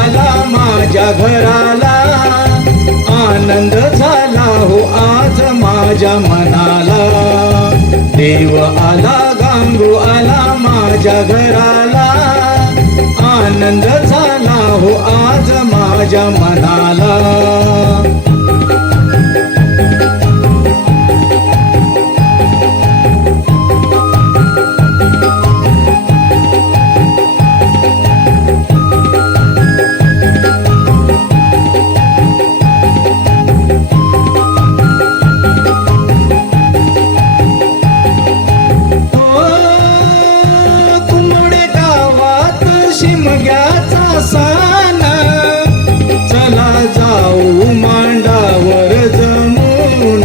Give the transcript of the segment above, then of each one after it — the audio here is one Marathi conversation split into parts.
आला माझ्या घराला, आनंद झाला हो आज माझ्या मनाला. देव आला गांगू आला माझ्या घराला, आनंद झाला हो आज माझ्या मनाला. शिमग्याचा सान, चला जाऊ मांडावर जमून.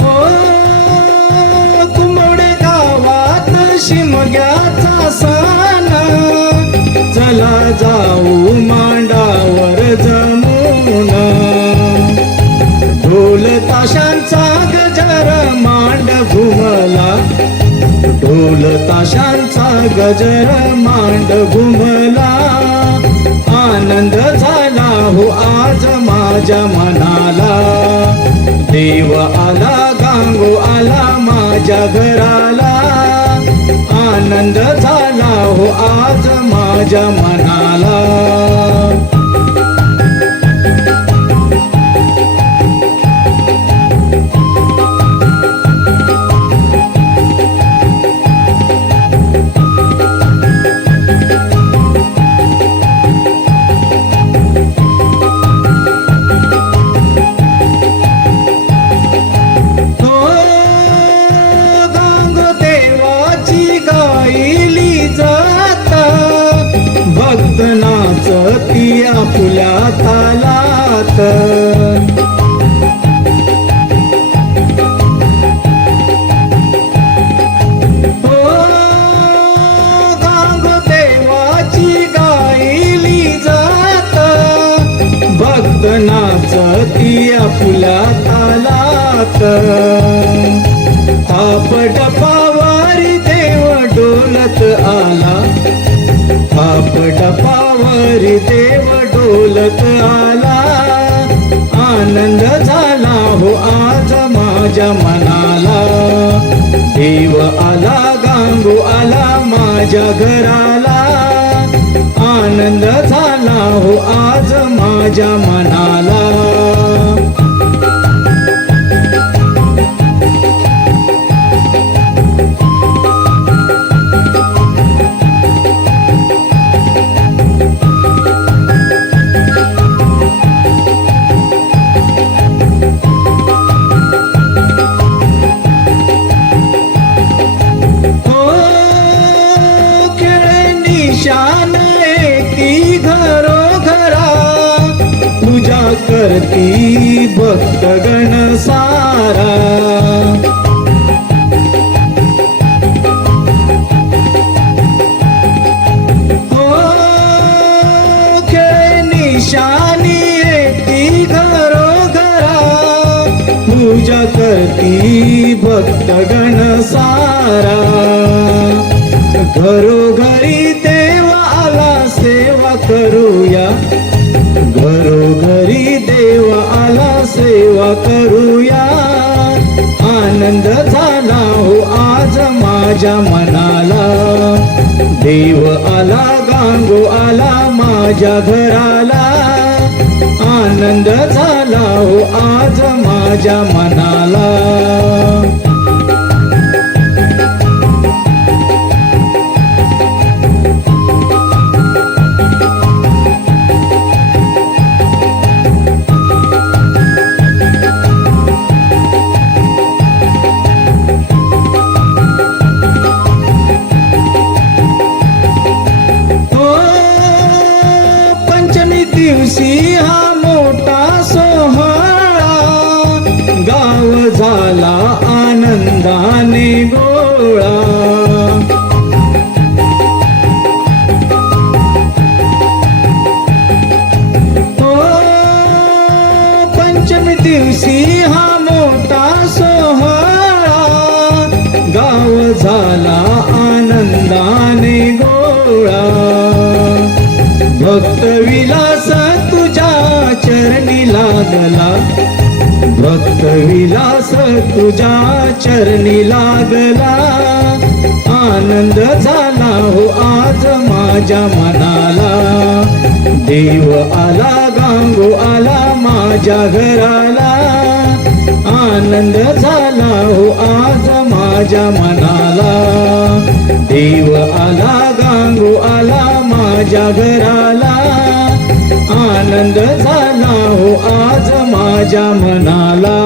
ओ कुंभवडे गावात शिमग्याचा सान, चला जाऊ मांडावर जमून. ढोल ताशांचा गजर मांड घुमला, ढोल ताशांचा गजर मांड घुमला. आनंद झाला हो आज माझ्या मनाला. देव आला गांगू आला माझ्या घराला, आनंद झाला हो आज माझ्या मनाला. भक्त नाचती आपुल्या तालात, हो गांगो देवाची गायली जात. भक्त नाचती आपुल्या तालात, थाप डपावारी देव डोलत आला, थाप डपावारी देव डोलत आला. आनंद झाला हो आज माझ्या मनाला. देव आला गांगू आला माझ्या घराला, आनंद झाला हो आज माझ्या मनाला. शान ती घरोघरा, पूजा करती भक्तगण सारा. हो खेळ निशानी ती घरोघरा, पूजा करती भक्तगण सारा. घरोघरी देव आला सेवा करूया, घरोघरी देव आला सेवा करूया. आनंद झाला हो आज माझ्या मनाला. देव आला गांगू आला माझ्या घराला, आनंद झाला हो आज माझ्या मनाला. दिवशी हा मोठा सोहळा, गाव झाला आनंदाने गोळा. हो पंचमी दिवशी हा मोठा सोहळा, गाव झाला आनंदाने गोळा. भक्त विलास तुझ्या चरणी लागला, भक्त विलास तुझ्या चरणी लागला. आनंद झाला हो आज माझ्या मनाला, देव आला गांगो आला माझ्या घराला. आनंद झाला हो आज माझ्या मनाला, देव आला गांगो आला माझ्या घराला. आनंद झाला हो आज माझ्या मनाला.